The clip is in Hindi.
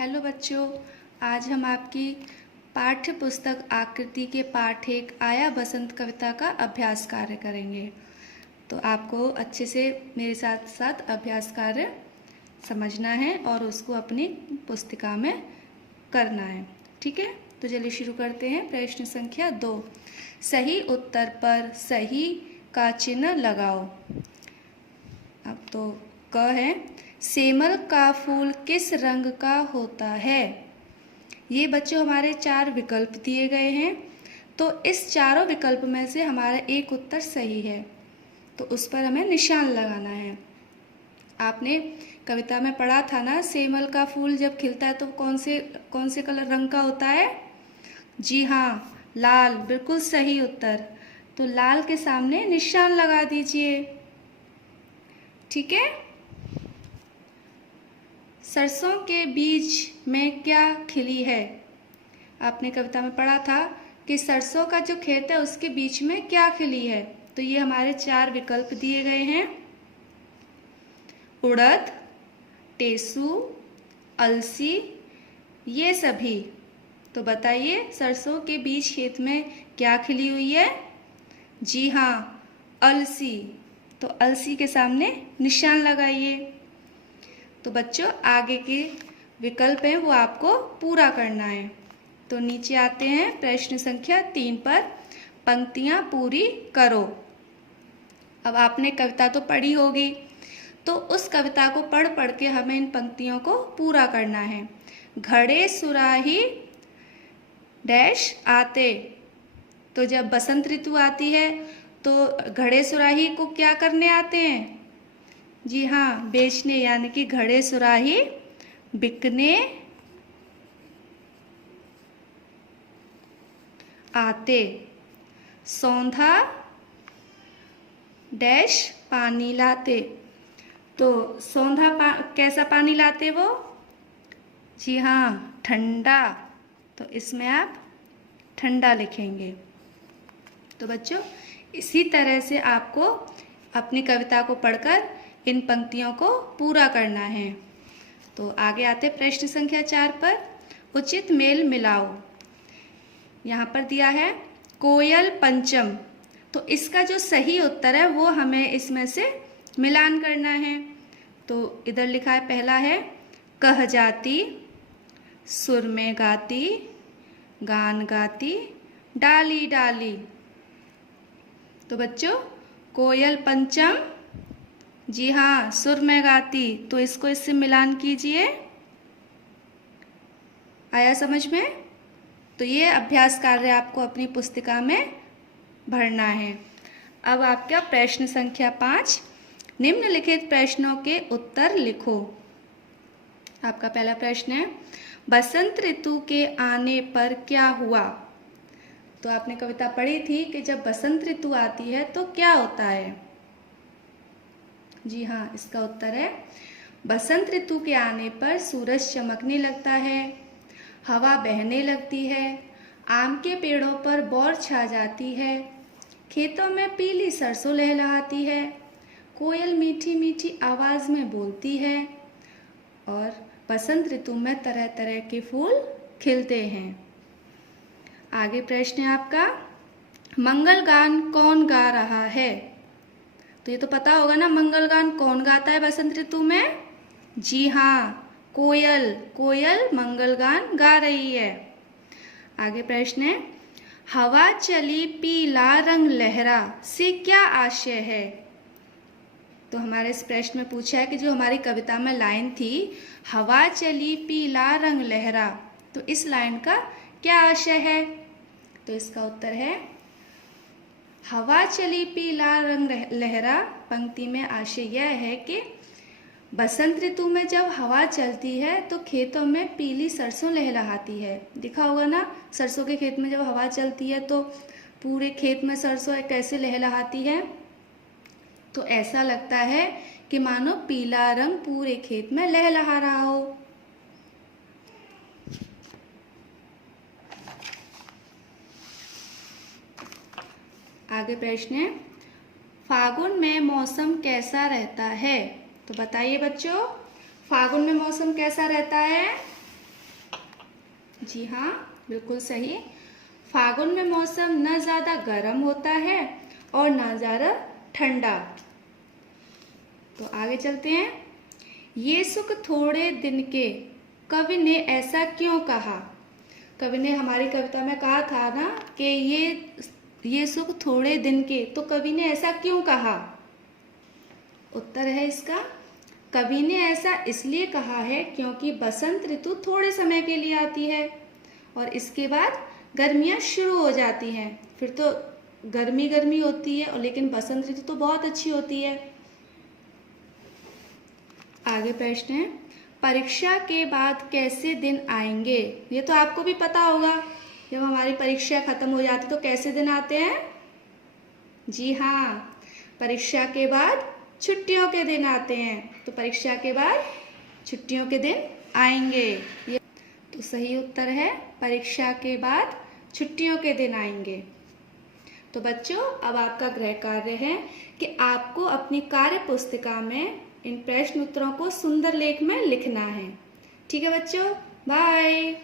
हेलो बच्चों, आज हम आपकी पाठ्य पुस्तक आकृति के पाठ एक आया बसंत कविता का अभ्यास कार्य करेंगे। तो आपको अच्छे से मेरे साथ साथ अभ्यास कार्य समझना है और उसको अपनी पुस्तिका में करना है। ठीक है, तो चलिए शुरू करते हैं। प्रश्न संख्या 2, सही उत्तर पर सही का चिन्ह लगाओ। अब तो क है, सेमल का फूल किस रंग का होता है। ये बच्चों हमारे 4 विकल्प दिए गए हैं, तो इस चारों विकल्प में से हमारा एक उत्तर सही है, तो उस पर हमें निशान लगाना है। आपने कविता में पढ़ा था ना, सेमल का फूल जब खिलता है तो कौन से कलर रंग का होता है। जी हाँ, लाल, बिल्कुल सही उत्तर। तो लाल के सामने निशान लगा दीजिए। ठीक है। सरसों के बीज में क्या खिली है। आपने कविता में पढ़ा था कि सरसों का जो खेत है उसके बीच में क्या खिली है। तो ये हमारे 4 विकल्प दिए गए हैं, उड़द, टेसू, अलसी, ये सभी। तो बताइए, सरसों के बीज खेत में क्या खिली हुई है। जी हाँ, अलसी। तो अलसी के सामने निशान लगाइए। तो बच्चों, आगे के विकल्प हैं वो आपको पूरा करना है। तो नीचे आते हैं प्रश्न संख्या 3 पर, पंक्तियां पूरी करो। अब आपने कविता तो पढ़ी होगी, तो उस कविता को पढ़ पढ़ के हमें इन पंक्तियों को पूरा करना है। घड़े सुराही डैश आते। तो जब बसंत ऋतु आती है तो घड़े सुराही को क्या करने आते हैं। जी हाँ, बेचने, यानी कि घड़े सुराही बिकने आते। सौंधा डैश पानी लाते। तो सौंधा कैसा पानी लाते वो। जी हाँ, ठंडा। तो इसमें आप ठंडा लिखेंगे। तो बच्चों, इसी तरह से आपको अपनी कविता को पढ़कर इन पंक्तियों को पूरा करना है। तो आगे आते प्रश्न संख्या 4 पर, उचित मेल मिलाओ। यहाँ पर दिया है कोयल पंचम। तो इसका जो सही उत्तर है वो हमें इसमें से मिलान करना है। तो इधर लिखा है, पहला है कह जाती, सुर में गाती, गान गाती, डाली डाली। तो बच्चों, कोयल पंचम, जी हाँ, सुर में गाती। तो इसको इससे मिलान कीजिए। आया समझ में। तो ये अभ्यास कार्य आपको अपनी पुस्तिका में भरना है। अब आपका प्रश्न संख्या 5, निम्नलिखित प्रश्नों के उत्तर लिखो। आपका पहला प्रश्न है, बसंत ऋतु के आने पर क्या हुआ। तो आपने कविता पढ़ी थी कि जब बसंत ऋतु आती है तो क्या होता है। जी हाँ, इसका उत्तर है, बसंत ऋतु के आने पर सूरज चमकने लगता है, हवा बहने लगती है, आम के पेड़ों पर बौर छा जाती है, खेतों में पीली सरसों लहलहाती है, कोयल मीठी मीठी आवाज़ में बोलती है, और बसंत ऋतु में तरह तरह के फूल खिलते हैं। आगे प्रश्न है आपका, मंगल गान कौन गा रहा है। तो ये तो पता होगा ना, मंगल गान कौन गाता है बसंत ऋतु में। जी हाँ, कोयल। कोयल मंगल गान गा रही है। आगे प्रश्न है, हवा चली पीला रंग लहरा से क्या आशय है। तो हमारे इस प्रश्न में पूछा है कि जो हमारी कविता में लाइन थी, हवा चली पीला रंग लहरा, तो इस लाइन का क्या आशय है। तो इसका उत्तर है, हवा चली पीला रंग लहरा पंक्ति में आशय यह है कि बसंत ऋतु में जब हवा चलती है तो खेतों में पीली सरसों लहलहाती है। दिखा होगा ना, सरसों के खेत में जब हवा चलती है तो पूरे खेत में सरसों कैसे लहलहाती है। तो ऐसा लगता है कि मानो पीला रंग पूरे खेत में लहलहा रहा हो। आगे प्रश्न है, फागुन में मौसम कैसा रहता है। तो बताइए बच्चों, फागुन में मौसम कैसा रहता है। जी हाँ, बिल्कुल सही। फागुन में मौसम न ज़्यादा गर्म होता है और न ज़्यादा ठंडा। तो आगे चलते हैं। ये सुख थोड़े दिन के, कवि ने ऐसा क्यों कहा? कवि ने हमारी कविता में कहा था ना कि ये सुख थोड़े दिन के, तो कवि ने ऐसा क्यों कहा? उत्तर है इसका, कवि ने ऐसा इसलिए कहा है क्योंकि बसंत ऋतु थोड़े समय के लिए आती है और इसके बाद गर्मियाँ शुरू हो जाती हैं। फिर तो गर्मी गर्मी होती है, और लेकिन बसंत ऋतु तो बहुत अच्छी होती है। आगे प्रश्न है, परीक्षा के बाद कैसे दिन आएंगे? ये तो आपको भी पता होगा, जब हमारी परीक्षा खत्म हो जाती तो कैसे दिन आते हैं? जी हाँ, परीक्षा के बाद छुट्टियों के दिन आते हैं। तो परीक्षा के बाद छुट्टियों के दिन आएंगे। ये तो सही उत्तर है, परीक्षा के बाद छुट्टियों के दिन आएंगे। तो बच्चों, अब आपका गृह कार्य है कि आपको अपनी कार्य पुस्तिका में इन प्रश्न उत्तरों को सुंदर लेख में लिखना है। ठीक है बच्चों, बाय।